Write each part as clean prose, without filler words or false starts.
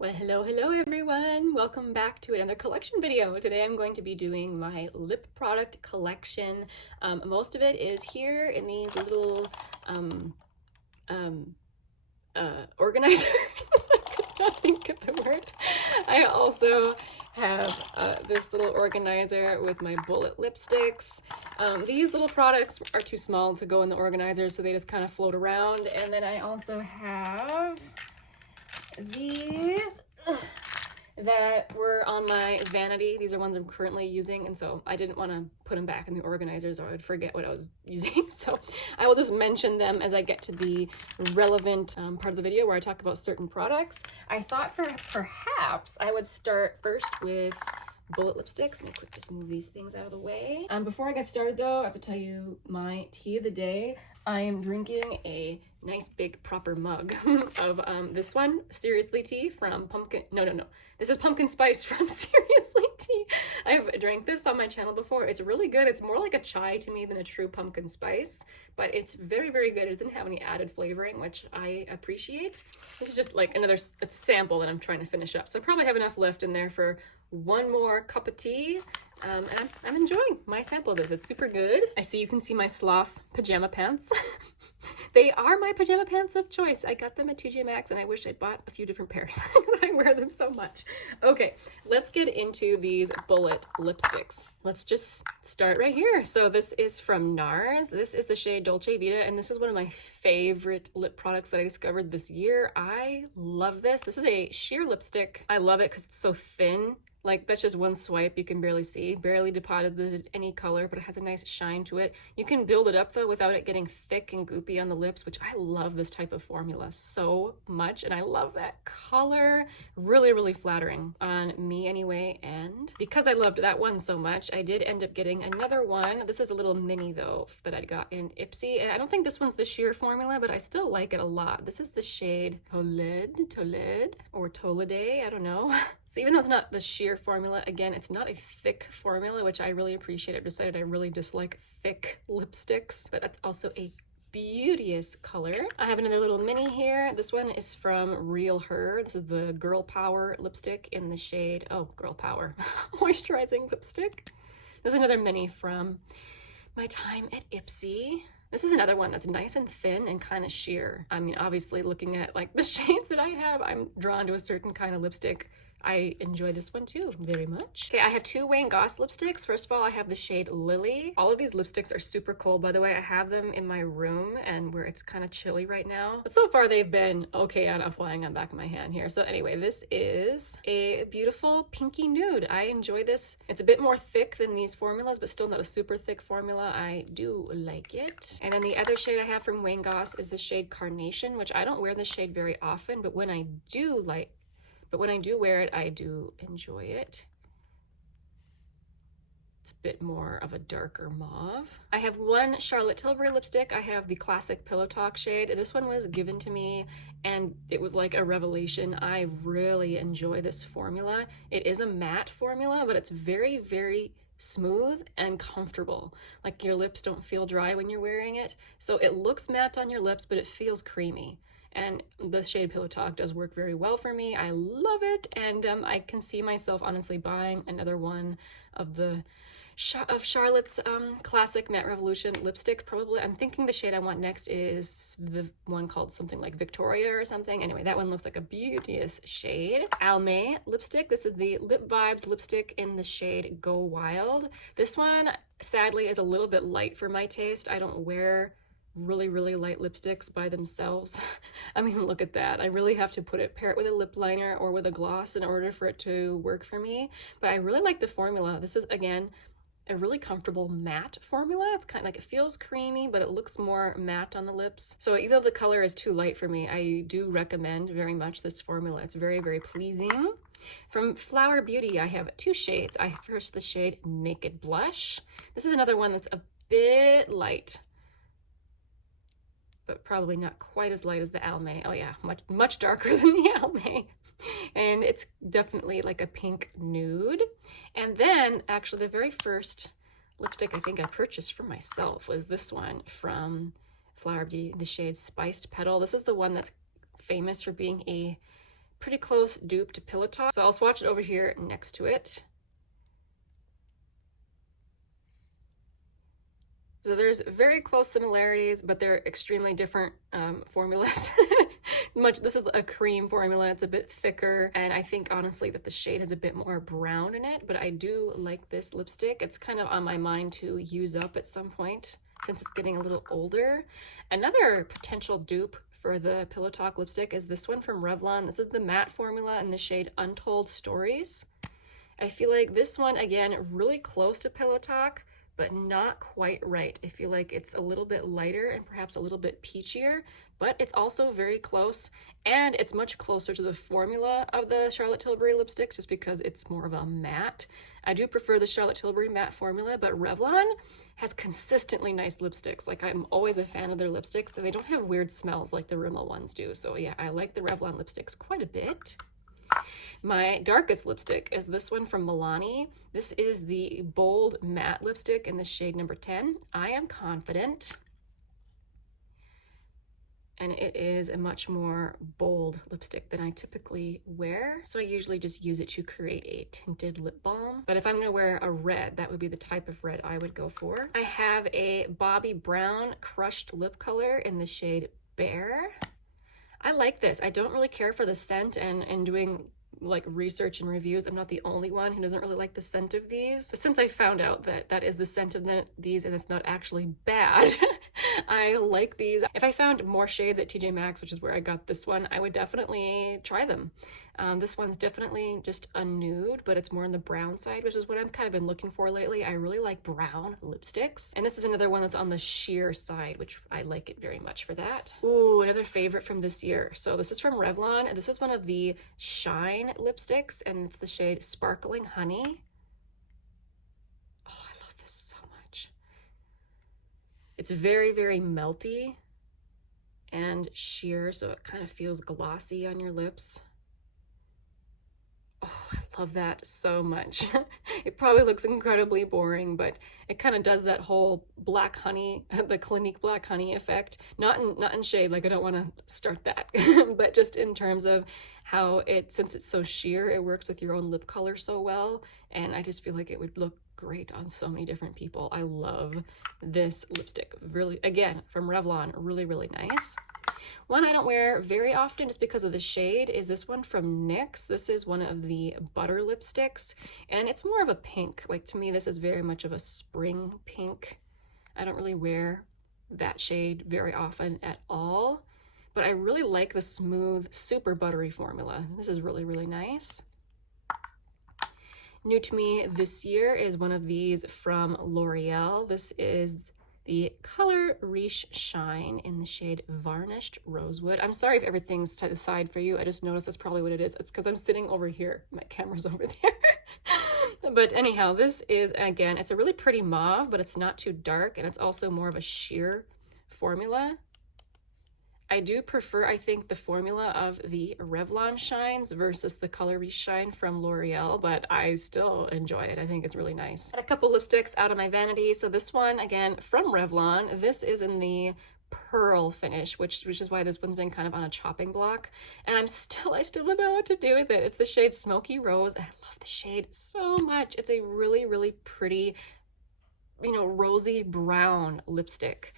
Well, hello everyone. Welcome back to another collection video. Today I'm going to be doing my lip product collection. Most of it is here in these little organizers. I could not think of the word. I also have this little organizer with my bullet lipsticks. These little products are too small to go in the organizer, so they just kind of float around. And then I also have these that were on my vanity. These are ones I'm currently using, and so I didn't want to put them back in the organizers or I would forget what I was using. So I will just mention them as I get to the relevant part of the video where I talk about certain products. I thought perhaps I would start first with bullet lipsticks. Let me quick just move these things out of the way. Before I get started though, I have to tell you my tea of the day. I am drinking a nice big proper mug of this one, Seriously Tea from Pumpkin, no, this is Pumpkin Spice from Seriously Tea. I've drank this on my channel before. It's really good. It's more like a chai to me than a true pumpkin spice, but it's very, very good. It doesn't have any added flavoring, which I appreciate. This is just like another sample that I'm trying to finish up. So I probably have enough left in there for one more cup of tea. And I'm enjoying my sample of this. It's super good. You can see my sloth pajama pants. They are my pajama pants of choice. I got them at TJ Maxx and I wish I'd bought a few different pairs. I wear them so much. Okay, let's get into these bullet lipsticks. Let's just start right here. So this is from NARS. This is the shade Dolce Vita, and this is one of my favorite lip products that I discovered this year. I love this. This is a sheer lipstick. I love it because it's so thin. Like, that's just one swipe, you can barely see, barely deposited any color, but it has a nice shine to it. You can build it up though without it getting thick and goopy on the lips, which I love this type of formula so much, and I love that color. Really, really flattering on me anyway, and because I loved that one so much, I did end up getting another one. This is a little mini though that I got in Ipsy, and I don't think this one's the sheer formula, but I still like it a lot. This is the shade Toled, or Tolide, I don't know. So even though it's not the sheer formula, again, it's not a thick formula, which I really appreciate. I've decided I really dislike thick lipsticks, but that's also a beauteous color. I have another little mini here. This one is from Real Her. This is the Girl Power lipstick in the shade, oh, Girl Power, moisturizing lipstick. There's another mini from my time at Ipsy. This is another one that's nice and thin and kind of sheer. I mean, obviously looking at like the shades that I have, I'm drawn to a certain kind of lipstick. I enjoy this one too, very much. Okay, I have two Wayne Goss lipsticks. First of all, I have the shade Lily. All of these lipsticks are super cold, by the way. I have them in my room and where it's kind of chilly right now. But so far they've been okay on applying on the back of my hand here. So anyway, this is a beautiful pinky nude. I enjoy this. It's a bit more thick than these formulas, but still not a super thick formula. I do like it. And then the other shade I have from Wayne Goss is the shade Carnation, which I don't wear this shade very often, but when I do wear it, I do enjoy it. It's a bit more of a darker mauve. I have one Charlotte Tilbury lipstick. I have the classic Pillow Talk shade. This one was given to me and it was like a revelation. I really enjoy this formula. It is a matte formula, but it's very, very smooth and comfortable. Like, your lips don't feel dry when you're wearing it. So it looks matte on your lips, but it feels creamy. And the shade Pillow Talk does work very well for me. I love it, and I can see myself honestly buying another one of Charlotte's classic Matte Revolution lipstick. Probably, I'm thinking the shade I want next is the one called something like Victoria or something. Anyway, that one looks like a beauteous shade. Almay lipstick. This is the Lip Vibes lipstick in the shade Go Wild. This one, sadly, is a little bit light for my taste. I don't wear really, really light lipsticks by themselves. I mean, look at that. I really have to pair it with a lip liner or with a gloss in order for it to work for me. But I really like the formula. This is, again, a really comfortable matte formula. It's kind of like, it feels creamy, but it looks more matte on the lips. So even though the color is too light for me, I do recommend very much this formula. It's very, very pleasing. From Flower Beauty, I have two shades. I have first the shade Naked Blush. This is another one that's a bit light, but probably not quite as light as the Almay. Oh yeah, much darker than the Almay. And it's definitely like a pink nude. And then actually the very first lipstick I think I purchased for myself was this one from Flower Beauty, the shade Spiced Petal. This is the one that's famous for being a pretty close dupe to Pillow Talk. So I'll swatch it over here next to it. So there's very close similarities, but they're extremely different formulas. This is a cream formula. It's a bit thicker, and I think honestly that the shade has a bit more brown in it, but I do like this lipstick. It's kind of on my mind to use up at some point since it's getting a little older. Another potential dupe for the Pillow Talk lipstick is this one from Revlon. This is the matte formula in the shade Untold Stories. I feel like this one, again, really close to Pillow Talk, but not quite right. I feel like it's a little bit lighter and perhaps a little bit peachier, but it's also very close, and it's much closer to the formula of the Charlotte Tilbury lipsticks just because it's more of a matte. I do prefer the Charlotte Tilbury matte formula, but Revlon has consistently nice lipsticks. Like, I'm always a fan of their lipsticks, and they don't have weird smells like the Rimmel ones do. So yeah, I like the Revlon lipsticks quite a bit. My darkest lipstick is this one from Milani. This is the bold matte lipstick in the shade number 10. I Am Confident. And it is a much more bold lipstick than I typically wear. So I usually just use it to create a tinted lip balm. But if I'm gonna wear a red, that would be the type of red I would go for. I have a Bobbi Brown crushed lip color in the shade Bear. I like this. I don't really care for the scent, and doing like research and reviews, I'm not the only one who doesn't really like the scent of these. Since I found out that that is the scent of these and it's not actually bad, I like these. If I found more shades at TJ Maxx, which is where I got this one, I would definitely try them. This one's definitely just a nude, but it's more on the brown side, which is what I've kind of been looking for lately. I really like brown lipsticks. And this is another one that's on the sheer side, which I like it very much for that. Ooh, another favorite from this year. So this is from Revlon. This is one of the Shine lipsticks, and it's the shade Sparkling Honey. Oh, I love this so much. It's very, very melty and sheer, so it kind of feels glossy on your lips. Oh, I love that so much. It probably looks incredibly boring, but it kind of does that whole black honey, the Clinique black honey effect. Not in shade, like I don't want to start that, but just in terms of how it, since it's so sheer, it works with your own lip color so well. And I just feel like it would look great on so many different people. I love this lipstick. Really, again, from Revlon, really, really nice. One I don't wear very often just because of the shade is this one from NYX. This is one of the butter lipsticks, and it's more of a pink. Like, to me, this is very much of a spring pink. I don't really wear that shade very often at all, but I really like the smooth, super buttery formula. This is really, really nice. New to me this year is one of these from L'Oreal. This is the color Riche Shine in the shade Varnished Rosewood. I'm sorry if everything's to the side for you. I just noticed that's probably what it is. It's because I'm sitting over here. My camera's over there. But anyhow, this is, again, it's a really pretty mauve, but it's not too dark, and it's also more of a sheer formula. I do prefer, I think, the formula of the Revlon Shines versus the color Riche Shine from L'Oreal, but I still enjoy it. I think it's really nice. Got a couple lipsticks out of my vanity. So this one, again, from Revlon. This is in the pearl finish, which is why this one's been kind of on a chopping block. And I still don't know what to do with it. It's the shade Smoky Rose. I love the shade so much. It's a really, really pretty, you know, rosy brown lipstick.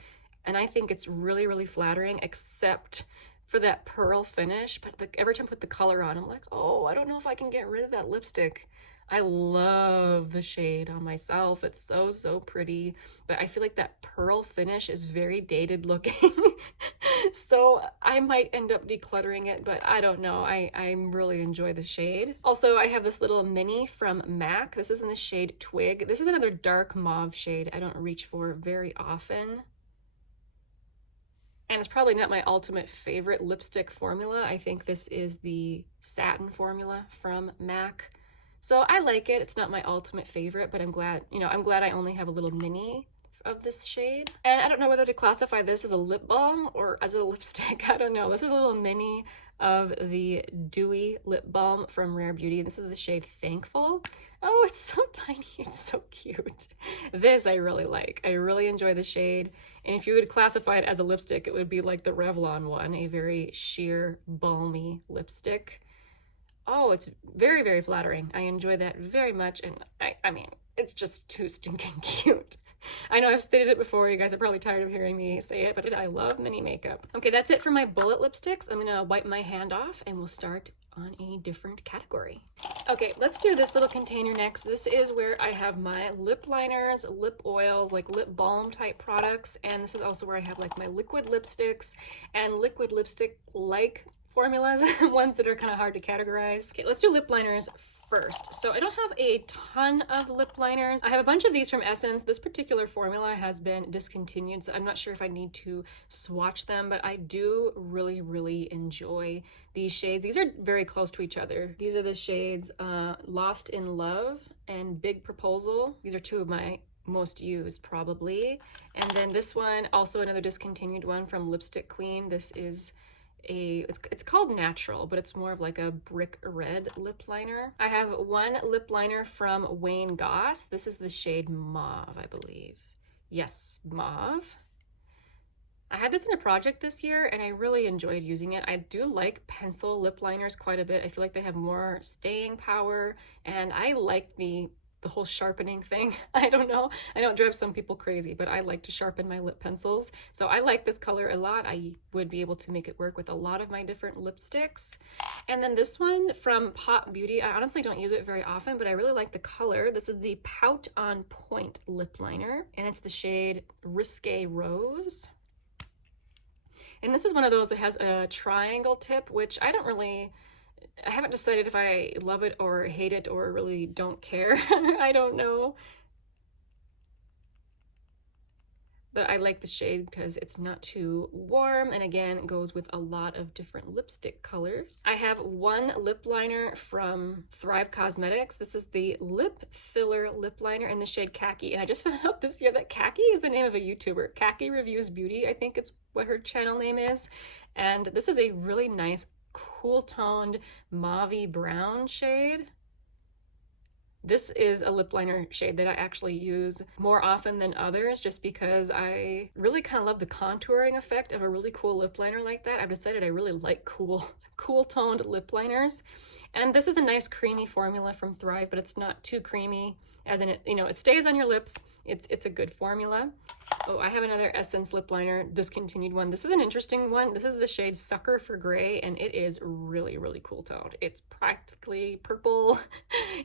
And I think it's really, really flattering, except for that pearl finish. But every time I put the color on, I'm like, oh, I don't know if I can get rid of that lipstick. I love the shade on myself. It's so, so pretty. But I feel like that pearl finish is very dated looking. So I might end up decluttering it, but I don't know. I really enjoy the shade. Also, I have this little mini from MAC. This is in the shade Twig. This is another dark mauve shade I don't reach for very often. And it's probably not my ultimate favorite lipstick formula. I think this is the satin formula from MAC. So I like it. It's not my ultimate favorite, but I'm glad, you know, I'm glad I only have a little mini of this shade. And I don't know whether to classify this as a lip balm or as a lipstick. I don't know. This is a little mini of the Dewy Lip Balm from Rare Beauty. This is the shade Thankful. Oh, it's so tiny. It's so cute. This I really like. I really enjoy the shade. And if you would classify it as a lipstick, it would be like the Revlon one, a very sheer, balmy lipstick. Oh, it's very, very flattering. I enjoy that very much. And I mean, it's just too stinking cute. I know I've stated it before. You guys are probably tired of hearing me say it, but I love mini makeup. Okay, that's it for my bullet lipsticks. I'm gonna wipe my hand off and we'll start on a different category. Okay, let's do this little container next. This is where I have my lip liners, lip oils, like lip balm type products. And this is also where I have like my liquid lipsticks and liquid lipstick like formulas, ones that are kind of hard to categorize. Okay, let's do lip liners first. So I don't have a ton of lip liners. I have a bunch of these from Essence. This particular formula has been discontinued, so I'm not sure if I need to swatch them, but I do really, really enjoy these shades. These are very close to each other. These are the shades Lost in Love and Big Proposal. These are two of my most used probably. And then this one, also another discontinued one from Lipstick Queen. This is it's called Natural, but it's more of like a brick red lip liner. I have one lip liner from Wayne Goss. This is the shade Mauve, I believe. Yes, Mauve. I had this in a project this year and I really enjoyed using it. I do like pencil lip liners quite a bit. I feel like they have more staying power and I like the whole sharpening thing. I don't know. I know it drives some people crazy, but I like to sharpen my lip pencils. So I like this color a lot. I would be able to make it work with a lot of my different lipsticks. And then this one from Pop Beauty, I honestly don't use it very often, but I really like the color. This is the Pout on Point lip liner, and it's the shade Risque Rose. And this is one of those that has a triangle tip, which I haven't decided if I love it or hate it or really don't care. I don't know. But I like the shade because it's not too warm and again it goes with a lot of different lipstick colors. I have one lip liner from Thrive Cosmetics. This is the Lip Filler Lip Liner in the shade Khaki, and I just found out this year that Khaki is the name of a YouTuber. Khaki Reviews Beauty, I think it's what her channel name is. And this is a really nice cool toned mauve-y brown shade. This is a lip liner shade that I actually use more often than others just because I really kind of love the contouring effect of a really cool lip liner like that. I've decided I really like cool toned lip liners. And this is a nice creamy formula from Thrive, but it's not too creamy, as in it, you know, it stays on your lips. It's a good formula. Oh, I have another Essence lip liner, discontinued one. This is an interesting one. This is the shade Sucker for Gray, and it is really, really cool toned. It's practically purple.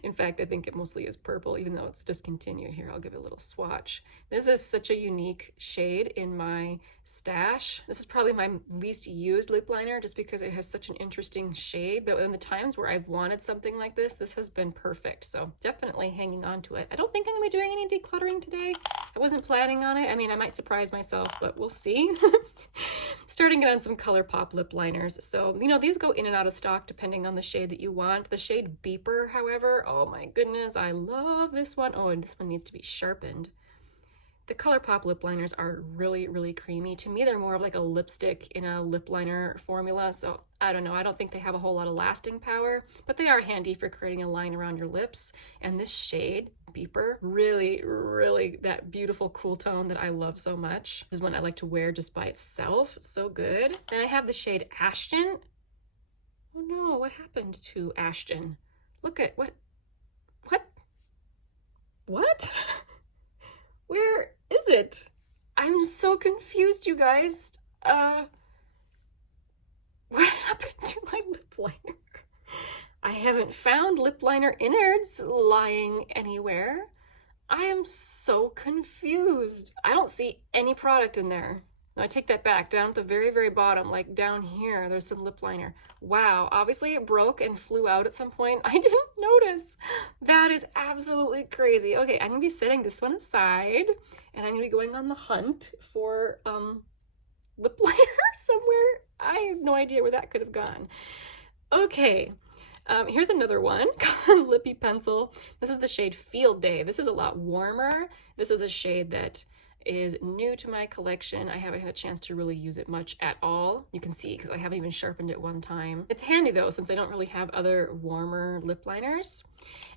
In fact, I think it mostly is purple, even though it's discontinued. Here, I'll give it a little swatch. This is such a unique shade in my stash. This is probably my least used lip liner just because it has such an interesting shade, but in the times where I've wanted something like this has been perfect. So definitely hanging on to it. I don't think I'm gonna be doing any decluttering today. I wasn't planning on it. I mean, I might surprise myself, but we'll see. Starting it on some ColourPop lip liners. So, you know, these go in and out of stock depending on the shade that you want. The shade Beeper, however, oh my goodness, I love this one. Oh, and this one needs to be sharpened. The ColourPop lip liners are really, really creamy. To me, they're more of like a lipstick in a lip liner formula. So I don't know. I don't think they have a whole lot of lasting power, but they are handy for creating a line around your lips. And this shade, Beeper, really, really that beautiful cool tone that I love so much. This is one I like to wear just by itself. So good. Then I have the shade Ashton. Oh no, what happened to Ashton? Look at what? Where is it? I'm so confused, you guys. What happened to my lip liner? I haven't found lip liner innards lying anywhere. I am so confused. I don't see any product in there. No, I take that back. Down at the very, very bottom, like down here, there's some lip liner. Wow, obviously it broke and flew out at some point. I didn't notice. That is absolutely crazy. Okay, I'm gonna be setting this one aside and I'm gonna be going on the hunt for lip liner somewhere. I have no idea where that could have gone. Okay, here's another one, Lippy Pencil. This is the shade Field Day. This is a lot warmer. This is a shade that is new to my collection. I haven't had a chance to really use it much at all. You can see because I haven't even sharpened it one time. It's handy though, since I don't really have other warmer lip liners.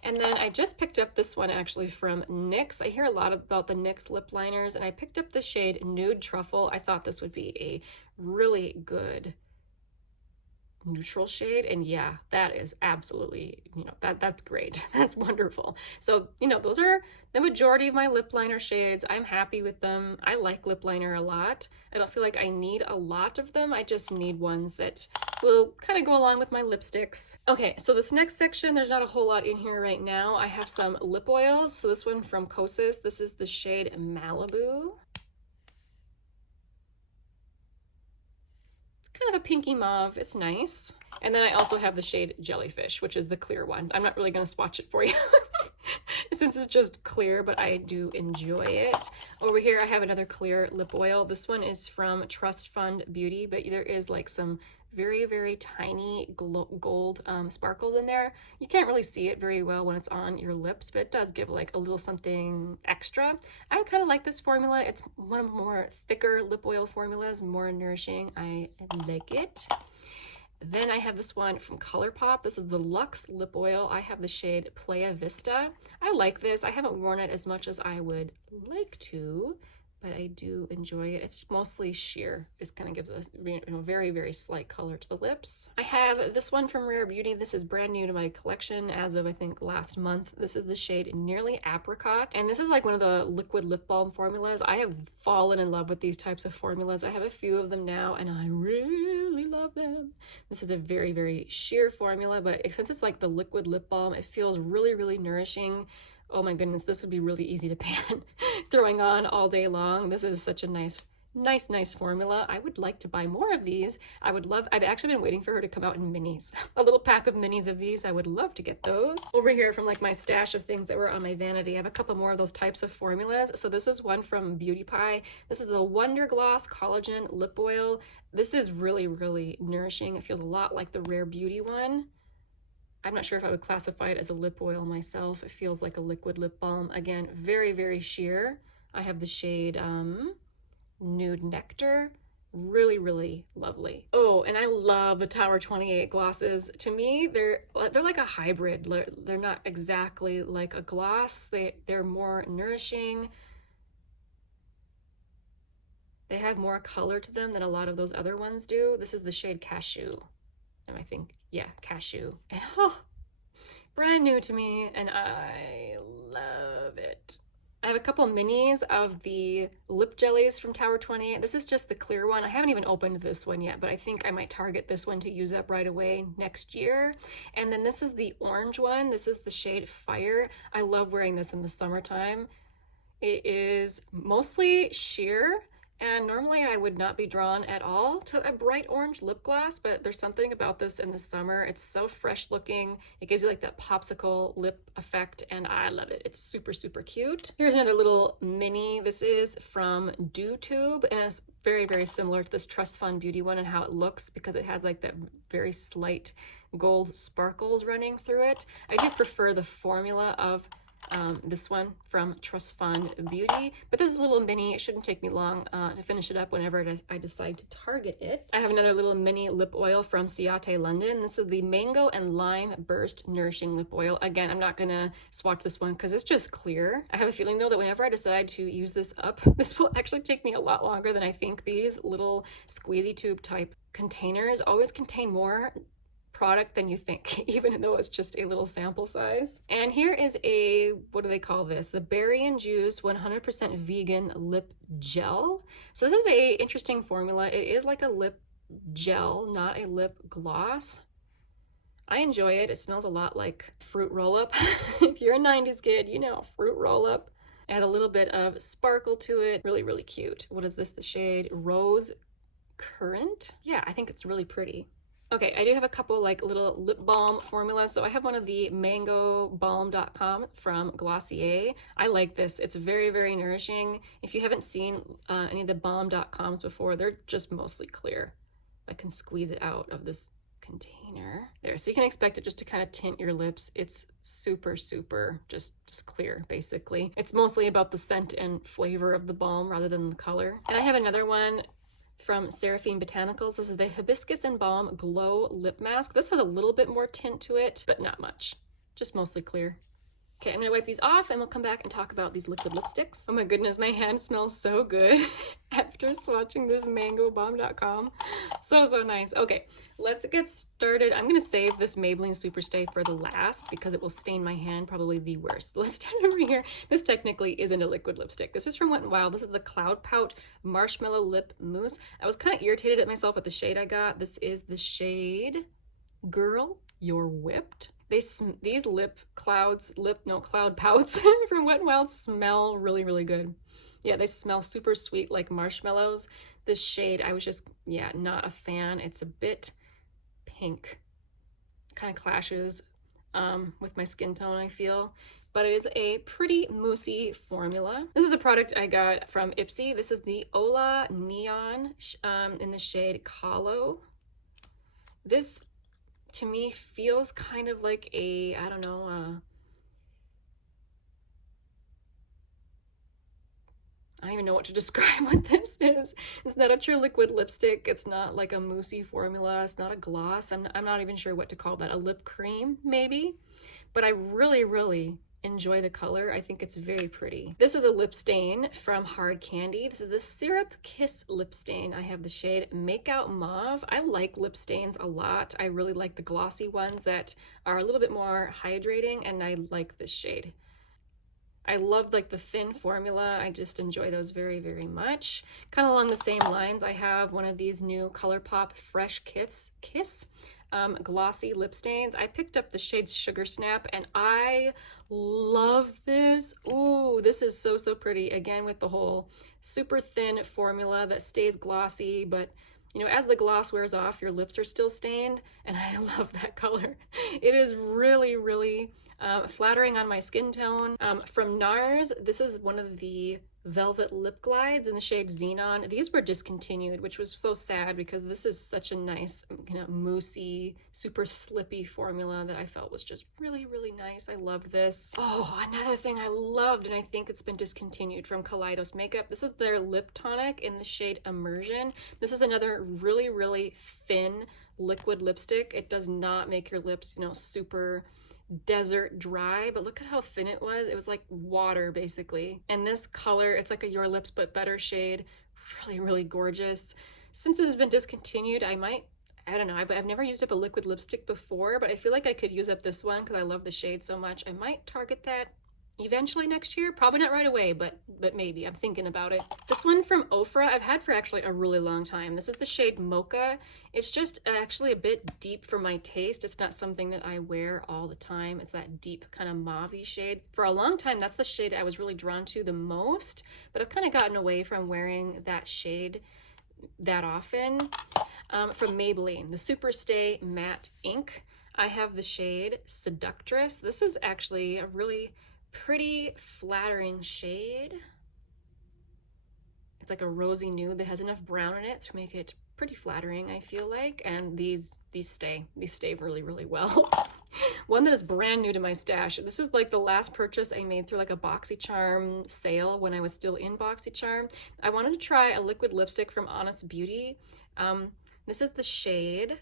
And then I just picked up this one actually from NYX. I hear a lot about the NYX lip liners, and I picked up the shade Nude Truffle. I thought this would be a really good neutral shade, and yeah, that is absolutely, you know, that's great. That's wonderful. So, you know, those are the majority of my lip liner shades. I'm happy with them. I like lip liner a lot. I don't feel like I need a lot of them. I just need ones that will kind of go along with my lipsticks. Okay, so this next section, there's not a whole lot in here right now. I have some lip oils. So this one from Kosas, this is the shade Malibu. Kind of a pinky mauve. It's nice. And then I also have the shade Jellyfish, which is the clear one. I'm not really going to swatch it for you since it's just clear, but I do enjoy it. Over here, I have another clear lip oil. This one is from Trust Fund Beauty, but there is like some very, very tiny gold sparkles in there. You can't really see it very well when it's on your lips, but it does give like a little something extra. I kind of like this formula. It's one of the more thicker lip oil formulas, more nourishing. I like it. Then I have this one from ColourPop. This is the Luxe Lip Oil. I have the shade Playa Vista. I like this. I haven't worn it as much as I would like to, but I do enjoy it. It's mostly sheer. It kind of gives a very, very slight color to the lips. I have this one from Rare Beauty. This is brand new to my collection as of, I think, last month. This is the shade Nearly Apricot. And this is like one of the liquid lip balm formulas. I have fallen in love with these types of formulas. I have a few of them now, and I really love them. This is a very, very sheer formula, but since it's like the liquid lip balm, it feels really, really nourishing. Oh my goodness, this would be really easy to pan throwing on all day long. This is such a nice formula. I would like to buy more of these. I've actually been waiting for her to come out in minis. A little pack of minis of these. I would love to get those. Over here from like my stash of things that were on my vanity, I have a couple more of those types of formulas. So this is one from Beauty Pie. This is the Wonder Gloss Collagen Lip Oil. This is really, really nourishing. It feels a lot like the Rare Beauty one. I'm not sure if I would classify it as a lip oil myself. It feels like a liquid lip balm. Again, very, very sheer. I have the shade Nude Nectar. Really, really lovely. Oh, and I love the Tower 28 glosses. To me, they're like a hybrid. They're not exactly like a gloss. They're more nourishing. They have more color to them than a lot of those other ones do. This is the shade Cashew. And I think, yeah, Cashew. And oh, brand new to me, and I love it. I have a couple minis of the lip jellies from Tower 28. This is just the clear one. I haven't even opened this one yet, but I think I might target this one to use up right away next year. And then this is the orange one. This is the shade Fire. I love wearing this in the summertime. It is mostly sheer, and normally I would not be drawn at all to a bright orange lip gloss, but there's something about this in the summer. It's so fresh looking. It gives you like that popsicle lip effect, and I love it. It's super, super cute. Here's another little mini. This is from Dew Tube, and it's very, very similar to this Trust Fund Beauty one and how it looks, because it has like that very slight gold sparkles running through it. I do prefer the formula of this one from Trust Fund Beauty, but this is a little mini. It shouldn't take me long to finish it up whenever I decide to target it. I have another little mini lip oil from Ciate London. This is the Mango and Lime Burst Nourishing Lip Oil. Again, I'm not gonna swatch this one because it's just clear. I have a feeling though that whenever I decide to use this up, this will actually take me a lot longer than I think. These little squeezy tube type containers always contain more product than you think, even though it's just a little sample size. And here is a, what do they call this? The Berry and Juice 100% vegan lip gel. So this is a interesting formula. It is like a lip gel, not a lip gloss. I enjoy it. It smells a lot like fruit roll-up. If you're a 90s kid, you know, fruit roll-up. Add a little bit of sparkle to it. Really, really cute. What is this? The shade Rose Current? Yeah, I think it's really pretty. Okay, I do have a couple like little lip balm formulas. So I have one of the mangobalm.com from Glossier. I like this. It's very, very nourishing. If you haven't seen any of the balm.coms before, they're just mostly clear. I can squeeze it out of this container. There, so you can expect it just to kind of tint your lips. It's super, super just clear, basically. It's mostly about the scent and flavor of the balm rather than the color. And I have another one from Seraphine Botanicals. This is the Hibiscus and Balm Glow Lip Mask. This has a little bit more tint to it, but not much. Just mostly clear. Okay, I'm gonna wipe these off and we'll come back and talk about these liquid lipsticks. Oh my goodness, my hand smells so good after swatching this mangobomb.com. So nice. Okay, let's get started. I'm gonna save this Maybelline Superstay for the last because it will stain my hand probably the worst. Let's start over here. This technically isn't a liquid lipstick. This is from Wet n Wild. This is the Cloud Pout Marshmallow Lip Mousse. I was kind of irritated at myself with the shade I got. This is the shade Girl, You're Whipped. These cloud pouts from Wet n Wild smell really, really good. Yeah, they smell super sweet like marshmallows. This shade, I was just, yeah, not a fan. It's a bit pink. Kind of clashes with my skin tone, I feel. But it is a pretty moussey formula. This is a product I got from Ipsy. This is the Ola Neon in the shade Kahlo. This to me feels kind of like a, I don't know, I don't even know what to describe what this is. It's not a true liquid lipstick. It's not like a moussey formula. It's not a gloss. I'm not even sure what to call that. A lip cream, maybe? But I really, really enjoy the color. I think it's very pretty. This is a lip stain from Hard Candy. This is the Syrup Kiss lip stain. I have the shade Makeout Mauve. I like lip stains a lot. I really like the glossy ones that are a little bit more hydrating, and I like this shade. I love like the thin formula. I just enjoy those very, very much. Kind of along the same lines, I have one of these new ColourPop Fresh Kiss glossy lip stains. I picked up the shade Sugar Snap and I love this. Ooh, this is so pretty. Again, with the whole super thin formula that stays glossy, but you know, as the gloss wears off, your lips are still stained, and I love that color. It is really, really flattering on my skin tone. From NARS, this is one of the Velvet Lip Glides in the shade Xenon. These were discontinued, which was so sad because this is such a nice, kind of moussey, super slippy formula that I felt was just really, really nice. I loved this. Oh, another thing I loved, and I think it's been discontinued, from Kaleidos Makeup. This is their lip tonic in the shade Immersion. This is another really, really thin liquid lipstick. It does not make your lips, you know, super desert dry, but look at how thin it was. It was like water basically. And this color, it's like a Your Lips But Better shade. Really, really gorgeous. Since this has been discontinued, I don't know, I've never used up a liquid lipstick before, but I feel like I could use up this one because I love the shade so much. I might target that eventually next year. Probably not right away, but maybe. I'm thinking about it. This one from Ofra, I've had for actually a really long time. This is the shade Mocha. It's just actually a bit deep for my taste. It's not something that I wear all the time. It's that deep kind of mauve-y shade. For a long time, that's the shade I was really drawn to the most, but I've kind of gotten away from wearing that shade that often. From Maybelline, the Superstay Matte Ink. I have the shade Seductress. This is actually a really pretty flattering shade. It's like a rosy nude that has enough brown in it to make it pretty flattering, I feel like. And these stay really, really well. One that is brand new to my stash. This is like the last purchase I made through like a BoxyCharm sale when I was still in BoxyCharm. I wanted to try a liquid lipstick from Honest Beauty. This is the shade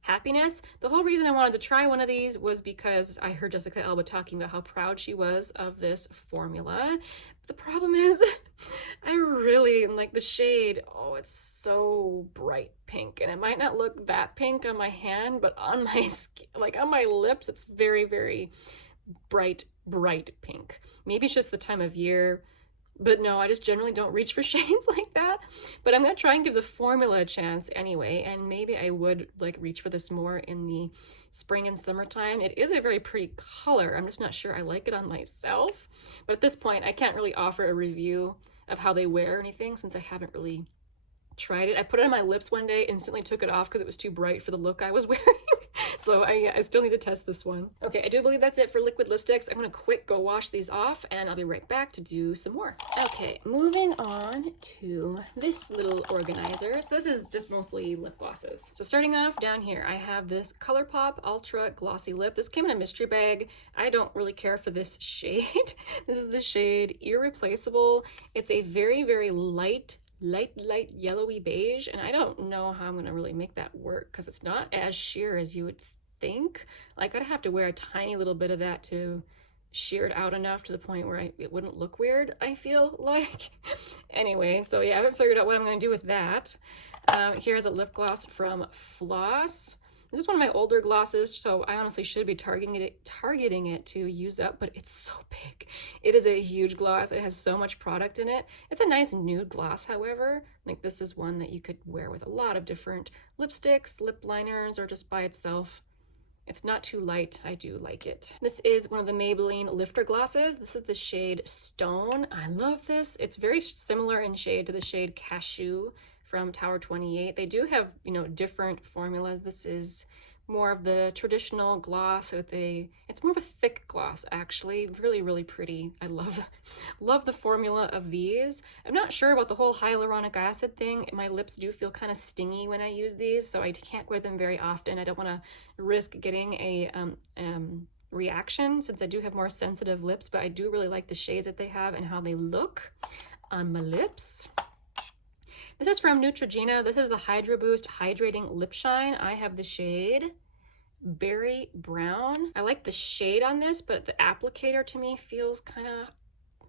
Happiness. The whole reason I wanted to try one of these was because I heard Jessica Alba talking about how proud she was of this formula. The problem is I really like the shade. Oh, it's so bright pink, and it might not look that pink on my hand, but on my skin, like on my lips, it's very, very bright pink. Maybe it's just the time of year. But no, I just generally don't reach for shades like that. But I'm gonna try and give the formula a chance anyway, and maybe I would like reach for this more in the spring and summertime. It is a very pretty color. I'm just not sure I like it on myself. But at this point, I can't really offer a review of how they wear or anything since I haven't really tried it. I put it on my lips one day, instantly took it off because it was too bright for the look I was wearing. So I still need to test this one. Okay, I do believe that's it for liquid lipsticks. I'm gonna quick go wash these off and I'll be right back to do some more. Okay, moving on to this little organizer. So this is just mostly lip glosses. So starting off down here, I have this ColourPop Ultra Glossy Lip. This came in a mystery bag. I don't really care for this shade. This is the shade Irreplaceable. It's a very, very light yellowy beige, and I don't know how I'm gonna really make that work because it's not as sheer as you would think. Like, I'd have to wear a tiny little bit of that to shear it out enough to the point where it wouldn't look weird, I feel like. Anyway, so yeah, I haven't figured out what I'm going to do with that. Here's a lip gloss from Floss. This is one of my older glosses, so I honestly should be targeting it to use up, but it's so big. It is a huge gloss. It has so much product in it. It's a nice nude gloss, however. I think this is one that you could wear with a lot of different lipsticks, lip liners, or just by itself. It's not too light. I do like it. This is one of the Maybelline lifter glosses. This is the shade Stone. I love this. It's very similar in shade to the shade Cashew from Tower 28. They do have, you know, different formulas. This is more of the traditional gloss with it's more of a thick gloss, actually. Really, really pretty. I love the formula of these. I'm not sure about the whole hyaluronic acid thing. My lips do feel kind of stingy when I use these, so I can't wear them very often. I don't want to risk getting a reaction since I do have more sensitive lips, but I do really like the shades that they have and how they look on my lips. This is from Neutrogena. This is the Hydro Boost Hydrating Lip Shine. I have the shade Berry Brown. I like the shade on this, but the applicator to me feels kind of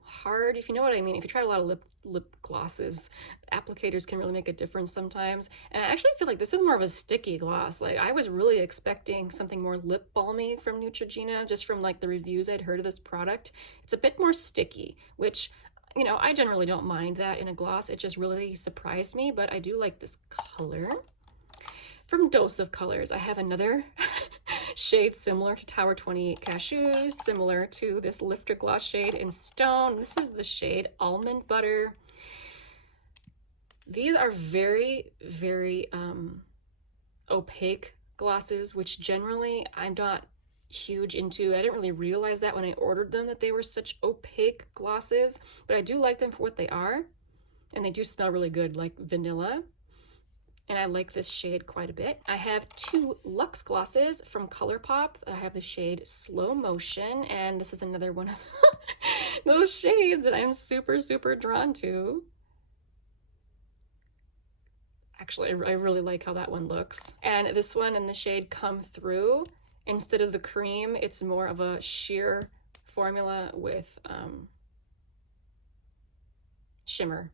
hard, if you know what I mean. If you try a lot of lip glosses, applicators can really make a difference sometimes. And I actually feel like this is more of a sticky gloss. Like, I was really expecting something more lip balmy from Neutrogena, just from like the reviews I'd heard of this product. It's a bit more sticky, which, you know, I generally don't mind that in a gloss. It just really surprised me, but I do like this color. From Dose of Colors, I have another shade similar to Tower 28 Cashew, similar to this lifter gloss shade in Stone. This is the shade Almond Butter. These are very, very opaque glosses, which generally I'm not huge into. I didn't really realize that when I ordered them, that they were such opaque glosses, but I do like them for what they are, and they do smell really good, like vanilla. And I like this shade quite a bit. I have two Luxe glosses from ColourPop. I have the shade Slow Motion, and this is another one of those shades that I'm super, super drawn to. Actually, I really like how that one looks. And this one in the shade Come Through, instead of the cream, it's more of a sheer formula with shimmer.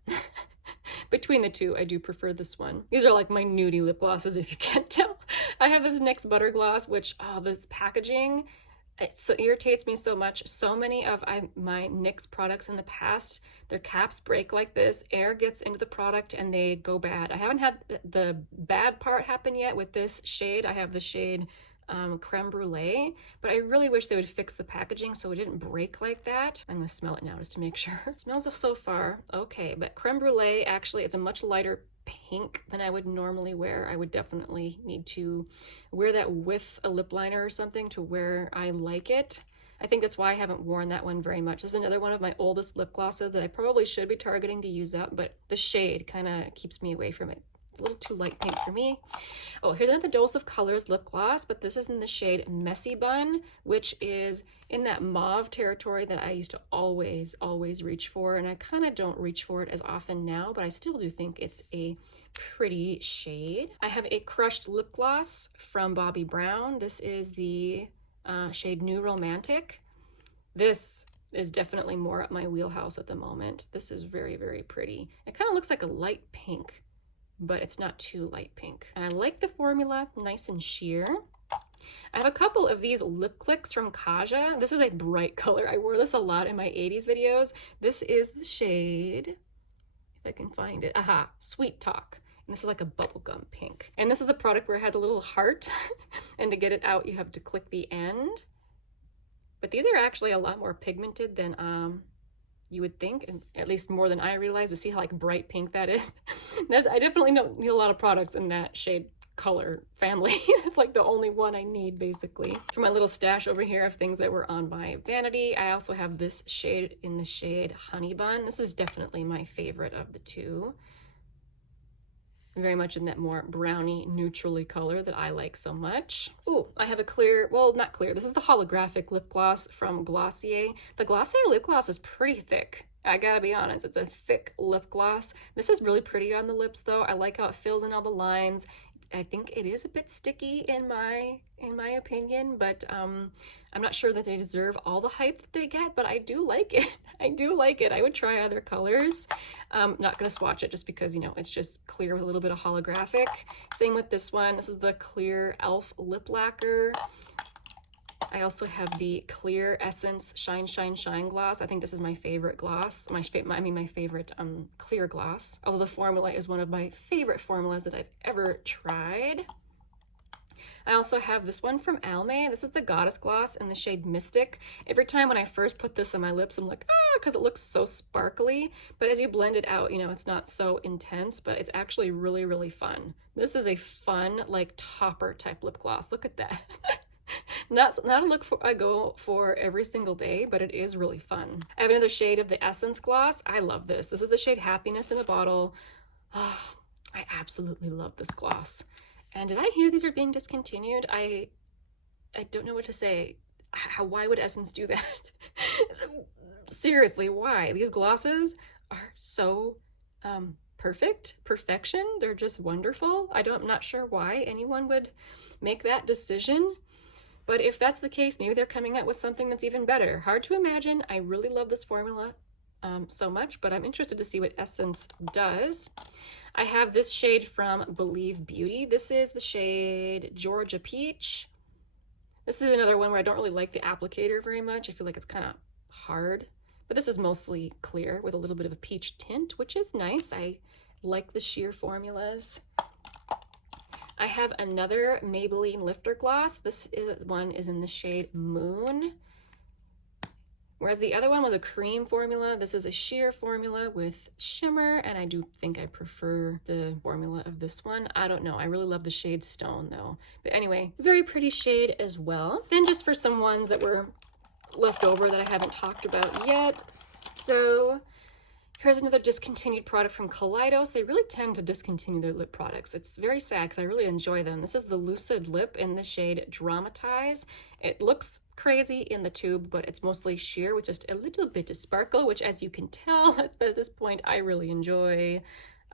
Between the two, I do prefer this one. These are like my nudie lip glosses, if you can't tell. I have this NYX Butter Gloss, which, this packaging, it so irritates me so much. So many of my NYX products in the past, their caps break like this, air gets into the product and they go bad. I haven't had the bad part happen yet with this shade. I have the shade Creme Brulee, but I really wish they would fix the packaging so it didn't break like that. I'm gonna smell it now just to make sure. It smells so far okay, but Creme Brulee, actually, it's a much lighter pink than I would normally wear. I would definitely need to wear that with a lip liner or something to where I like it. I think that's why I haven't worn that one very much. This is another one of my oldest lip glosses that I probably should be targeting to use up, but the shade kind of keeps me away from it. It's a little too light pink for me. Oh, here's another Dose of Colors lip gloss, but this is in the shade Messy Bun, which is in that mauve territory that I used to always reach for, and I kind of don't reach for it as often now, but I still do think it's a pretty shade. I have a crushed lip gloss from Bobbi Brown. This is the shade New Romantic. This is definitely more up my wheelhouse at the moment. This is very, very pretty. It kind of looks like a light pink, but it's not too light pink. And I like the formula, nice and sheer. I have a couple of these lip clicks from Kaja. This is a bright color. I wore this a lot in my 80s videos. This is the shade, if I can find it, Sweet Talk. And this is like a bubblegum pink. And this is the product where it had a little heart, and to get it out, you have to click the end. But these are actually a lot more pigmented than you would think, and at least more than I realized. To see how like bright pink that is. I definitely don't need a lot of products in that shade color family. It's like the only one I need, basically. For my little stash over here of things that were on my vanity, I also have this shade in the shade Honey Bun. This is definitely my favorite of the two. Very much in that more brownie neutrally color that I like so much. Ooh, I have a clear, well, not clear, this is the holographic lip gloss from Glossier. The Glossier lip gloss is pretty thick. I gotta be honest, it's a thick lip gloss. This is really pretty on the lips though. I like how it fills in all the lines. I think it is a bit sticky in my opinion, but I'm not sure that they deserve all the hype that they get, but I do like it. I do like it. I would try other colors. Not gonna swatch it just because, you know, it's just clear with a little bit of holographic. Same with this one. This is the clear e.l.f. lip lacquer. I also have the Clear Essence Shine Shine Shine gloss. I think this is my favorite gloss. My favorite clear gloss. Although the formula is one of my favorite formulas that I've ever tried. I also have this one from Almay. This is the Goddess Gloss in the shade Mystic. Every time when I first put this on my lips, I'm like, ah, because it looks so sparkly. But as you blend it out, you know, it's not so intense, but it's actually really, really fun. This is a fun, like, topper type lip gloss. Look at that. Not a look I go for every single day, but it is really fun. I have another shade of the Essence gloss. I love this. This is the shade Happiness in a Bottle. Oh, I absolutely love this gloss. And did I hear these are being discontinued? I don't know what to say. Why would Essence do that? Seriously, why? These glosses are so perfection. They're just wonderful. I'm not sure why anyone would make that decision. But if that's the case, maybe they're coming out with something that's even better. Hard to imagine. I really love this formula so much, but I'm interested to see what Essence does. I have this shade from Believe Beauty. This is the shade Georgia Peach. This is another one where I don't really like the applicator very much. I feel like it's kind of hard, but this is mostly clear with a little bit of a peach tint, which is nice. I like the sheer formulas. I have another Maybelline Lifter Gloss. This one is in the shade Moon. Whereas the other one was a cream formula, this is a sheer formula with shimmer, and I do think I prefer the formula of this one. I don't know. I really love the shade Stone though. But anyway, very pretty shade as well. Then just for some ones that were left over that I haven't talked about yet. So here's another discontinued product from Kaleidos. They really tend to discontinue their lip products. It's very sad because I really enjoy them. This is the Lucid Lip in the shade Dramatize. It looks crazy in the tube, but it's mostly sheer with just a little bit of sparkle, which, as you can tell at this point, I really enjoy.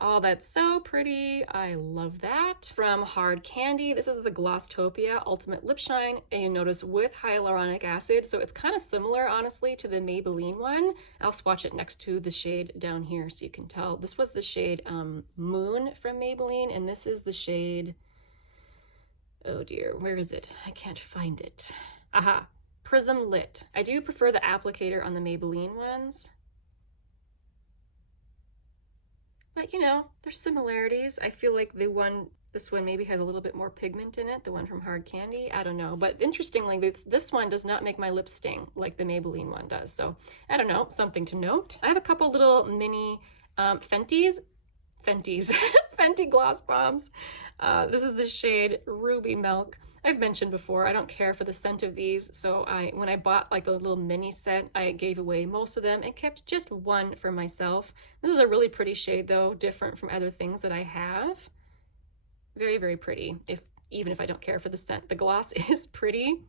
Oh, that's so pretty. I love that. From Hard Candy, this is the Glosstopia Ultimate Lip Shine, and you notice with hyaluronic acid, so it's kind of similar, honestly, to the Maybelline one. I'll swatch it next to the shade down here so you can tell. This was the shade Moon from Maybelline, and this is the shade, oh dear, where is it? I can't find it. Aha, Prism Lit. I do prefer the applicator on the Maybelline ones. But you know, there's similarities. I feel like this one maybe has a little bit more pigment in it, the one from Hard Candy. I don't know. But interestingly, this one does not make my lips sting like the Maybelline one does. So I don't know, something to note. I have a couple little mini Fenty gloss bombs. This is the shade Ruby Milk. I've mentioned before, I don't care for the scent of these, so when I bought like the little mini set, I gave away most of them and kept just one for myself. This is a really pretty shade though, different from other things that I have. Very, very pretty, even if I don't care for the scent. The gloss is pretty.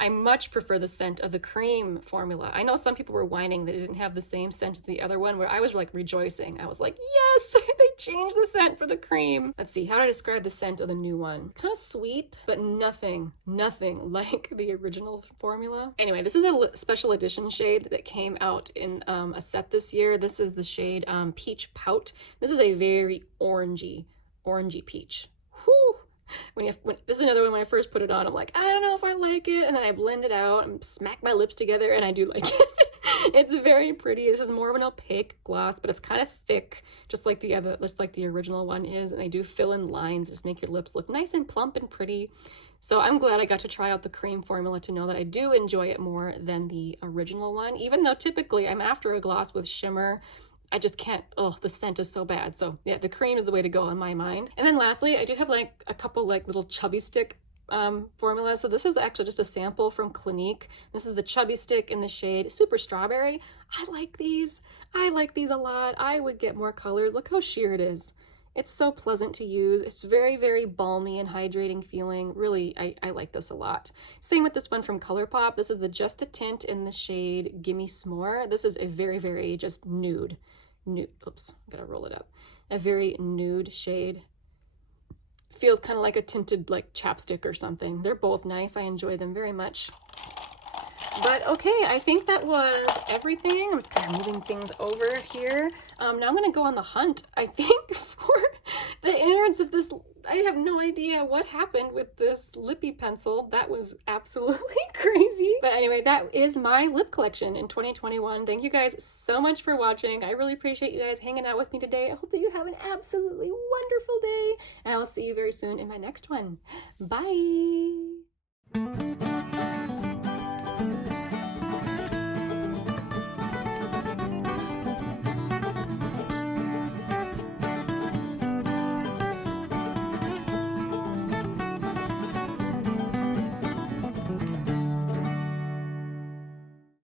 I much prefer the scent of the cream formula. I know some people were whining that it didn't have the same scent as the other one, where I was like rejoicing. I was like, yes, they changed the scent for the cream. Let's see, how do I describe the scent of the new one? Kind of sweet, but nothing like the original formula. Anyway, this is a special edition shade that came out in a set this year. This is the shade Peach Pout. This is a very orangey peach. Whew. This is another one, when I first put it on, I'm like, I don't know if I like it, and then I blend it out and smack my lips together, and I do like it. It's very pretty. This is more of an opaque gloss, but it's kind of thick, just like the original one is, and they do fill in lines, just make your lips look nice and plump and pretty. So I'm glad I got to try out the cream formula to know that I do enjoy it more than the original one, even though typically I'm after a gloss with shimmer. I just can't, oh, the scent is so bad. So yeah, the cream is the way to go in my mind. And then lastly, I do have like a couple like little chubby stick formulas. So this is actually just a sample from Clinique. This is the chubby stick in the shade Super Strawberry. I like these. I like these a lot. I would get more colors. Look how sheer it is. It's so pleasant to use. It's very, very balmy and hydrating feeling. Really, I like this a lot. Same with this one from ColourPop. This is the Just a Tint in the shade Gimme S'more. This is a very, very just nude, oops, gotta roll it up. A very nude shade. feels kind of like a tinted like chapstick or something. They're both nice. I enjoy them very much. But okay, I think that was everything. I'm just kind of moving things over here. Now I'm going to go on the hunt, I think, for the innards of this. I have no idea what happened with this lippy pencil. That was absolutely crazy. But anyway, that is my lip collection in 2021. Thank you guys so much for watching. I really appreciate you guys hanging out with me today. I hope that you have an absolutely wonderful day, and I will see you very soon in my next one. Bye!